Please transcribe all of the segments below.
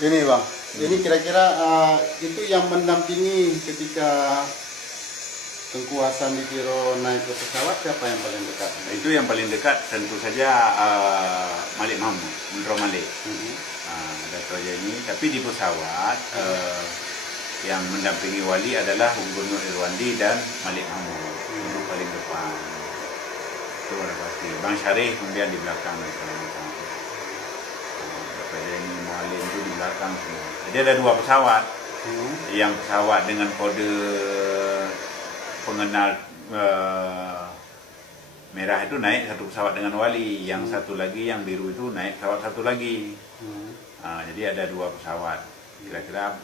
Ini bang, ini kira-kira itu yang mendampingi ketika Tengku Hasan Ditiro naik ke pesawat, siapa yang paling dekat? Nah, itu yang paling dekat tentu saja Malik Mahmud, Mundro Malik. Dato' ini. Tapi di pesawat yang mendampingi Wali adalah Gubernur Irwandi dan Malik Mahmud. Itu paling depan. Itu udah pasti. Bang Syarif kemudian di belakang. Dato' ini Mualim itu di belakang semua. Jadi ada dua pesawat. Yang pesawat dengan kode pengenal merah itu naik satu pesawat dengan Wali, yang satu lagi yang biru itu naik pesawat satu lagi. Jadi ada dua pesawat, kira-kira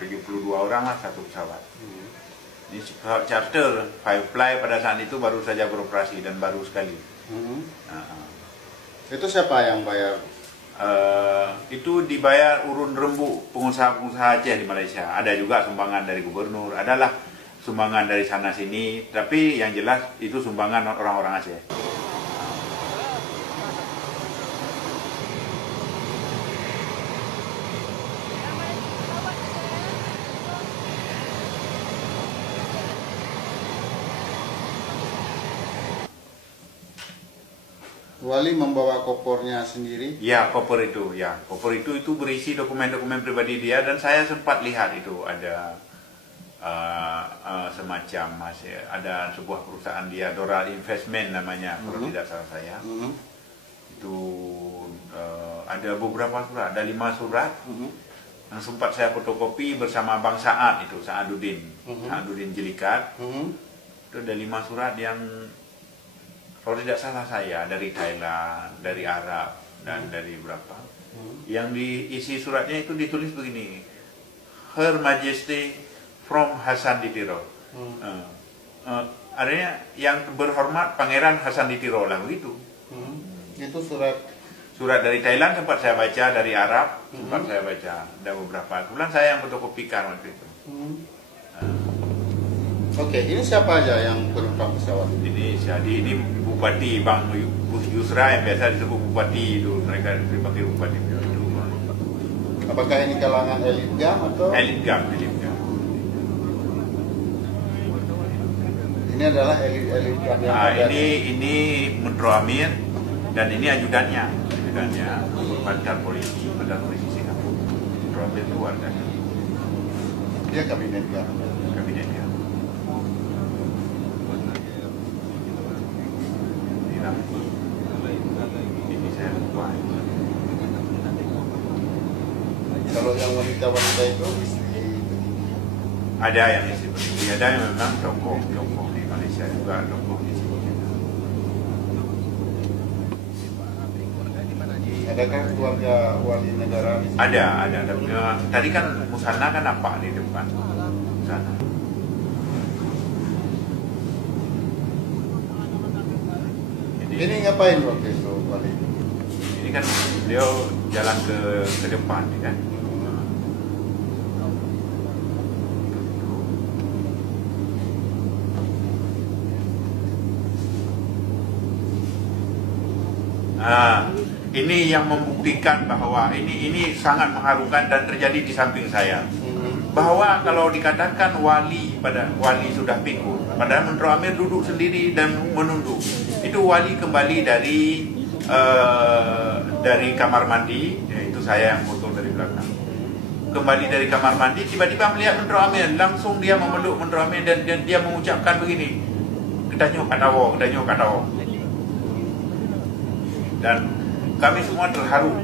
72 orang lah satu pesawat. Ini pesawat charter, Firefly pada saat itu baru saja beroperasi dan baru sekali. Itu siapa yang bayar? Itu dibayar urun rembuk pengusaha-pengusaha Aceh di Malaysia. Ada juga sumbangan dari gubernur, adalah sumbangan dari sana sini, tapi yang jelas itu sumbangan orang-orang Aceh. Wali membawa kopornya sendiri? Ya, koper itu berisi dokumen-dokumen pribadi dia, dan saya sempat lihat itu ada semacam ada sebuah perusahaan dia, Doral Investment namanya, kalau tidak salah saya. Itu ada beberapa surat, ada 5 surat yang sempat saya fotokopi bersama Bang Saad itu, Saaduddin Jelikat. Itu ada 5 surat yang kalau tidak salah saya dari Thailand, dari Arab, dan dari berapa. Yang diisi suratnya itu ditulis begini, Her Majesty from Hasan Ditiro. Artinya yang berhormat Pangeran Hasan Ditiro lah begitu. Itu surat dari Thailand sempat saya baca, dari Arab sempat saya baca, ada beberapa. Kemudian saya yang fotokopikan waktu itu. Oke, ini siapa aja yang penumpang pesawat? Ini Bupati Bang Yusra, yang biasa disebut Bupati itu, mereka dipanggil Bupati itu. Apakah ini kalangan elit GAM atau? Elit GAM. Ini adalah elit GAM yang ada. Ini Menteri Amir dan ini ajudannya Bandar Polisi Singapura. Menteri Amir itu warganya. Dia kabinet GAM. Ini saya lupa. Kalau yang wanita-wanita itu ada yang istri petinggi, ada yang memang tokoh di Malaysia juga, tokoh di sini. Adakah keluarga wali negara di sini? Ada. Tadi kan Musana kan nampak di depan. Musana. Ini ngapain waktu itu wali? Ini kan beliau jalan ke depan, kan? Ini yang membuktikan bahwa ini sangat mengharukan dan terjadi di samping saya. Bahwa kalau dikatakan wali sudah pikun, padahal Menteri Amir duduk sendiri dan menunduk. Itu wali kembali dari kamar mandi, itu saya yang foto dari belakang. Kembali dari kamar mandi, tiba-tiba melihat Menteri Amir, langsung dia memeluk Menteri Amir dan dia mengucapkan begini, "Kedanyo katawo." Dan kami semua terharu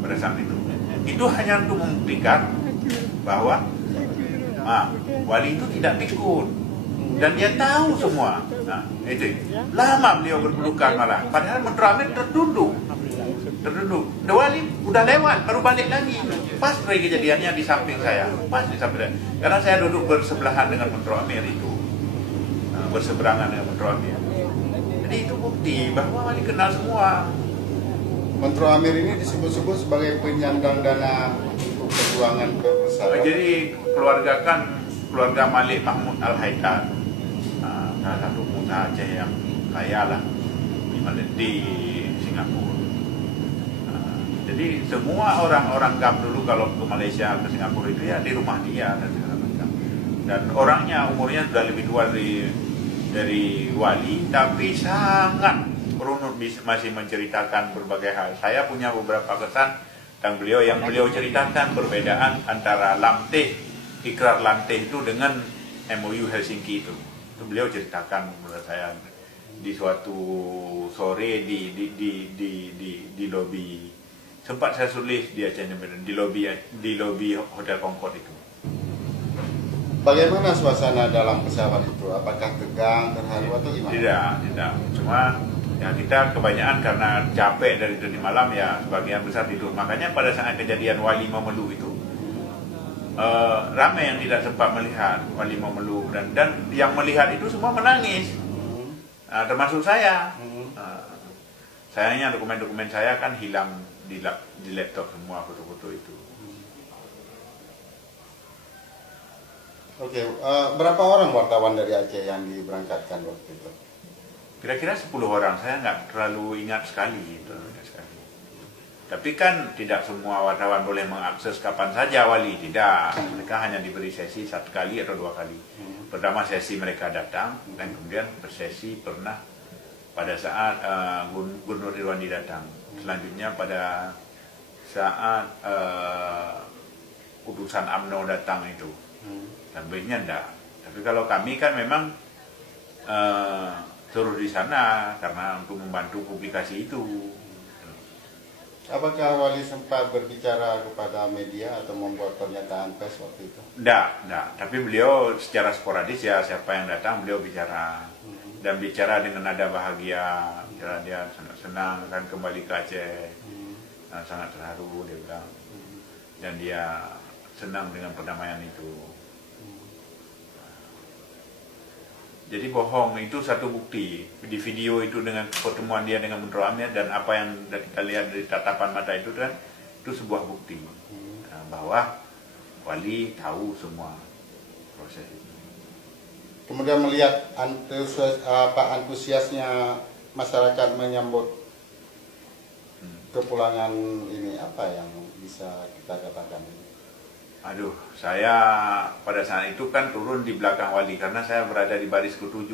pada saat itu. Itu hanya untuk membuktikan bahwa wali itu tidak pikun dan dia tahu semua. Itu lama beliau berpelukan malah. Padahal Menteri Amir tertunduk. Wali udah lewat, baru balik lagi. Pas kejadiannya di samping saya, karena saya duduk bersebelahan dengan Menteri Amir itu, berseberangan dengan Menteri Amir. Jadi itu bukti bahwa wali kenal semua. Menteri Amir ini disebut-sebut sebagai penyandang dana untuk perjuangan kebesaran. Jadi keluarga Malik Mahmud Al-Haidar, salah satu pengusaha Aceh yang kaya lah di Singapura. Jadi semua orang-orang GAM dulu kalau ke Malaysia, ke Singapura itu ya di rumah dia dan segala macam. Dan orangnya umurnya sudah lebih tua dari Wali, tapi sangat runut, masih menceritakan berbagai hal. Saya punya beberapa kesan tentang beliau yang beliau ceritakan perbedaan antara Lamteh, ikrar Lamteh itu dengan MOU Helsinki itu. Itu beliau ceritakan menurut saya di suatu sore di lobi. Sempat saya tulis di Aceh di lobi Hotel Concord itu. Bagaimana suasana dalam pesawat itu? Apakah tegang, terharu atau gimana? Tidak. Cuma ya kita kebanyakan karena capek dari tadi malam ya sebagian besar tidur. Makanya pada saat kejadian Wali Memeluk itu ramai yang tidak sempat melihat Wali Memeluk dan yang melihat itu semua menangis. Termasuk saya. Sayangnya dokumen-dokumen saya kan hilang di laptop semua foto-foto itu. Oke, berapa orang wartawan dari Aceh yang diberangkatkan waktu itu? Kira-kira 10 orang, saya nggak terlalu ingat sekali itu. Tapi kan tidak semua wartawan boleh mengakses kapan saja Wali, tidak. Mereka hanya diberi sesi 1 kali atau 2 kali. Pertama sesi mereka datang, dan kemudian bersesi pernah pada saat Gubernur Irwandi datang. Selanjutnya pada saat utusan UMNO datang itu. Dan baiknya enggak. Tapi kalau kami kan memang turun di sana karena untuk membantu publikasi itu. Apakah Wali sempat berbicara kepada media atau membuat pernyataan pers waktu itu? Enggak. Tapi beliau secara sporadis ya siapa yang datang beliau bicara. Dan bicara dengan nada bahagia. Bicara dia senang kan kembali ke Aceh. Sangat terharu dia bilang. Dan dia senang dengan perdamaian itu. Jadi bohong itu satu bukti di video itu dengan pertemuan dia dengan Menteri Amir dan apa yang kita lihat dari tatapan mata itu kan itu sebuah bukti bahwa Wali tahu semua proses itu. Kemudian melihat antusiasnya masyarakat menyambut kepulangan ini, apa yang bisa kita katakan? Aduh, saya pada saat itu kan turun di belakang Wali karena saya berada di baris ke-7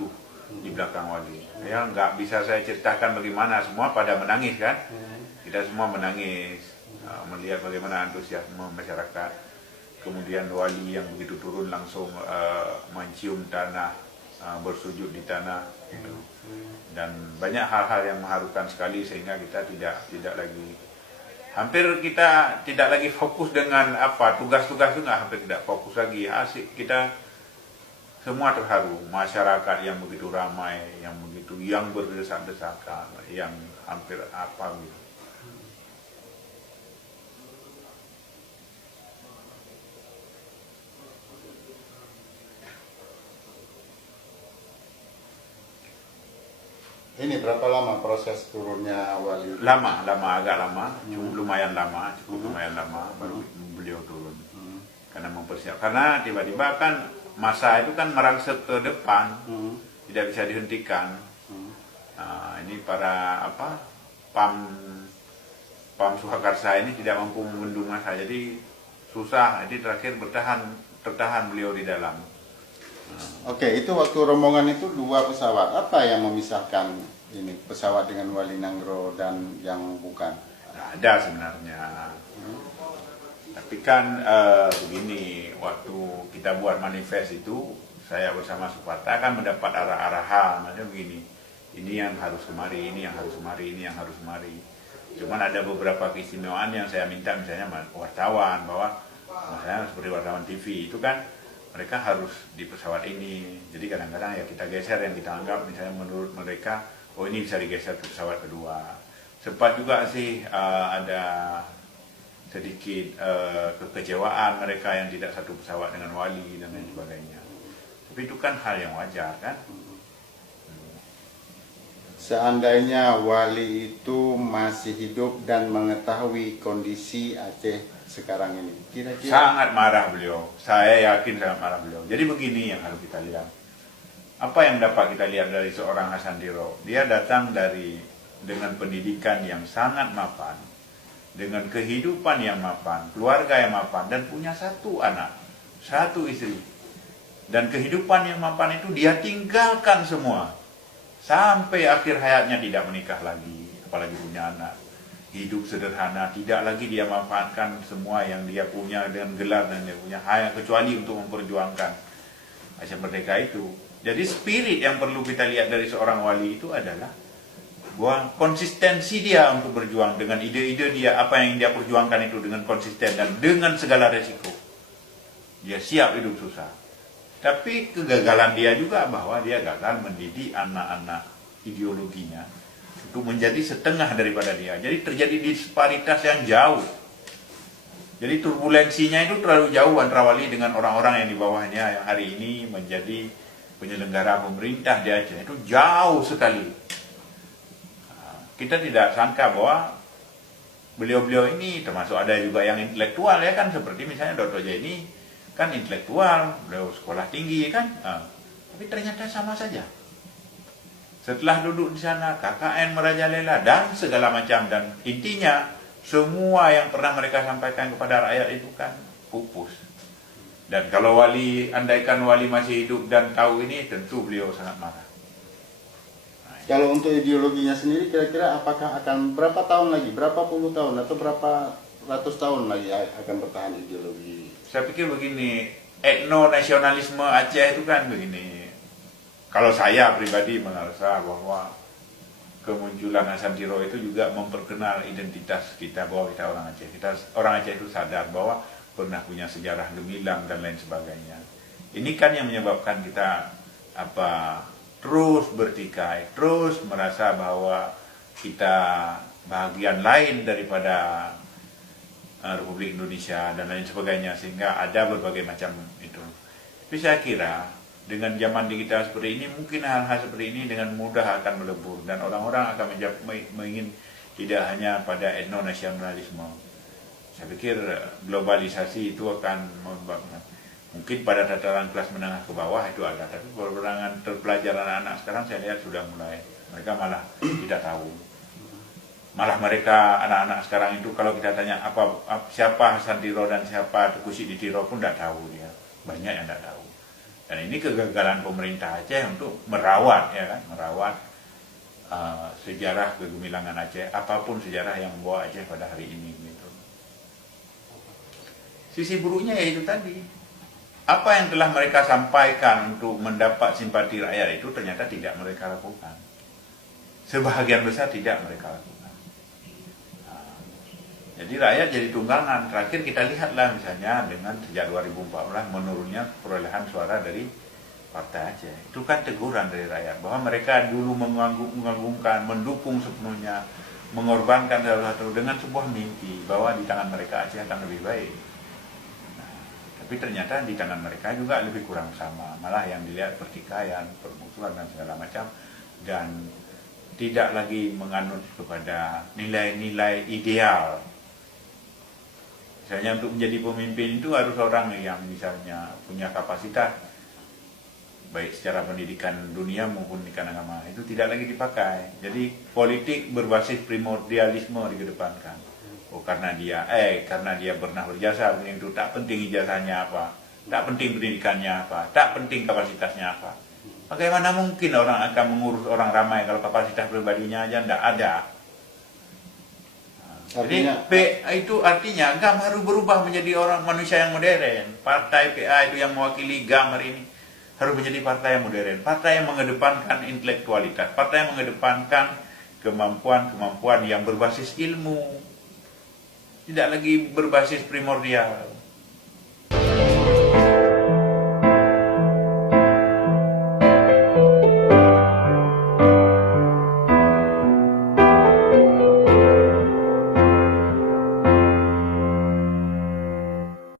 di belakang Wali. Ya nggak bisa saya ceritakan bagaimana, semua pada menangis kan. Kita semua menangis melihat bagaimana antusiasme masyarakat. Kemudian Wali yang begitu turun langsung mencium tanah, bersujud di tanah gitu. Dan banyak hal-hal yang mengharukan sekali sehingga kita tidak lagi kita tidak lagi fokus dengan apa tugas-tugas itu, nggak, hampir tidak fokus lagi, asik kita semua terharu, masyarakat yang begitu ramai, yang berdesak-desakan, yang hampir apa gitu. Ini berapa lama proses turunnya Wali? Agak lama, cukup lumayan lama baru beliau turun. Karena mempersiapkan, karena tiba-tiba kan masa itu kan merangsek ke depan, tidak bisa dihentikan. Nah, ini para PAM Surakarsa ini tidak mampu membendung masa, jadi susah. Jadi terakhir tertahan beliau di dalam. Oke, itu waktu rombongan itu 2 pesawat. Apa yang memisahkan ini pesawat dengan Wali Nanggro dan yang bukan? Nah, ada sebenarnya. Tapi kan begini, waktu kita buat manifest itu, saya bersama Suparta kan mendapat arah-arahan. Maksudnya begini, ini yang harus kemari, ini yang harus kemari, ini yang harus kemari. Cuman ada beberapa keistimewaan yang saya minta, misalnya wartawan, bahwa misalnya seperti wartawan TV itu kan mereka harus di pesawat ini. Jadi kadang-kadang ya kita geser yang kita anggap misalnya menurut mereka, oh ini bisa digeser ke pesawat kedua. Sempat juga sih ada sedikit kekecewaan mereka yang tidak satu pesawat dengan Wali dan lain sebagainya. Tapi itu kan hal yang wajar kan. Seandainya Wali itu masih hidup dan mengetahui kondisi Aceh sekarang ini, kira-kira Sangat marah beliau. Saya yakin sangat marah beliau. Jadi begini yang harus kita lihat. Apa yang dapat kita lihat dari seorang Hasan Diro? Dia datang dengan pendidikan yang sangat mapan, dengan kehidupan yang mapan, keluarga yang mapan, dan punya satu anak, satu istri. Dan kehidupan yang mapan itu dia tinggalkan semua. Sampai akhir hayatnya tidak menikah lagi, apalagi punya anak. Hidup sederhana, tidak lagi dia manfaatkan semua yang dia punya dengan gelar dan dia punya, hanya kecuali untuk memperjuangkan Aceh Merdeka itu. Jadi spirit yang perlu kita lihat dari seorang wali itu adalah bahwa konsistensi dia untuk berjuang dengan ide-ide dia, apa yang dia perjuangkan itu dengan konsisten dan dengan segala resiko. Dia siap hidup susah. Tapi kegagalan dia juga bahwa dia gagal mendidik anak-anak ideologinya untuk menjadi setengah daripada dia. Jadi terjadi disparitas yang jauh. Jadi turbulensinya itu terlalu jauh antara wali dengan orang-orang yang di bawahnya yang hari ini menjadi penyelenggara pemerintah di Aceh. Itu jauh sekali. Kita tidak sangka bahwa beliau-beliau ini termasuk ada juga yang intelektual ya kan, seperti misalnya Dr. Jaini kan intelektual, beliau sekolah tinggi kan, tapi ternyata sama saja. Setelah duduk di sana KKN merajalela dan segala macam, dan intinya semua yang pernah mereka sampaikan kepada rakyat itu kan pupus. Dan kalau wali, andaikan wali masih hidup dan tahu ini, tentu beliau sangat marah. Kalau untuk ideologinya sendiri kira-kira apakah akan berapa tahun lagi, berapa puluh tahun atau berapa ratus tahun lagi akan bertahan ideologi? Saya pikir begini, etno-nasionalisme Aceh itu kan begini. Kalau saya pribadi merasa bahwa kemunculan Asantiro itu juga memperkenal identitas kita, bahwa kita orang Aceh. Kita orang Aceh itu sadar bahwa pernah punya sejarah gemilang dan lain sebagainya. Ini kan yang menyebabkan kita terus bertikai, terus merasa bahwa kita bagian lain daripada Republik Indonesia dan lain sebagainya, sehingga ada berbagai macam itu. Tapi saya kira dengan zaman digital seperti ini, mungkin hal-hal seperti ini dengan mudah akan melebur dan orang-orang akan ingin tidak hanya pada etno-nasionalisme. Saya pikir globalisasi itu akan menyebabkan, mungkin pada tataran kelas menengah ke bawah itu ada, tapi perkembangan terpelajaran anak-anak sekarang saya lihat sudah mulai, mereka malah tidak tahu. Malah mereka, anak-anak sekarang itu kalau kita tanya siapa Asantiro dan siapa Teuku Siditiro pun tidak tahu dia. Banyak yang tidak tahu. Dan ini kegagalan pemerintah Aceh untuk merawat, ya kan, merawat sejarah kegemilangan Aceh, apapun sejarah yang membawa Aceh pada hari ini. Gitu. Sisi buruknya yaitu tadi, apa yang telah mereka sampaikan untuk mendapat simpati rakyat itu ternyata tidak mereka lakukan. Sebahagian besar tidak mereka lakukan. Jadi rakyat jadi tunggangan. Terakhir kita lihatlah misalnya dengan sejak 2014 menurunnya perolehan suara dari Partai Aceh. Itu kan teguran dari rakyat bahwa mereka dulu mengagungkan, mendukung sepenuhnya, mengorbankan salah satu dengan sebuah mimpi bahwa di tangan mereka Aceh akan lebih baik. Tapi ternyata di tangan mereka juga lebih kurang sama. Malah yang dilihat pertikaian, permusuhan dan segala macam. Dan tidak lagi menganut kepada nilai-nilai ideal. Misalnya untuk menjadi pemimpin itu harus orang yang misalnya punya kapasitas, baik secara pendidikan dunia maupun pendidikan agama. Itu tidak lagi dipakai. Jadi politik berbasis primordialisme dikedepankan. Karena dia pernah berjasa, itu tak penting ijazahnya apa, tak penting pendidikannya apa, tak penting kapasitasnya apa. Bagaimana mungkin orang akan mengurus orang ramai kalau kapasitas pribadinya aja tidak ada? Jadi itu artinya GAM harus berubah menjadi orang manusia yang modern. Partai PA itu yang mewakili GAM hari ini harus menjadi partai yang modern, partai yang mengedepankan intelektualitas, partai yang mengedepankan kemampuan-kemampuan yang berbasis ilmu. Tidak lagi berbasis primordial.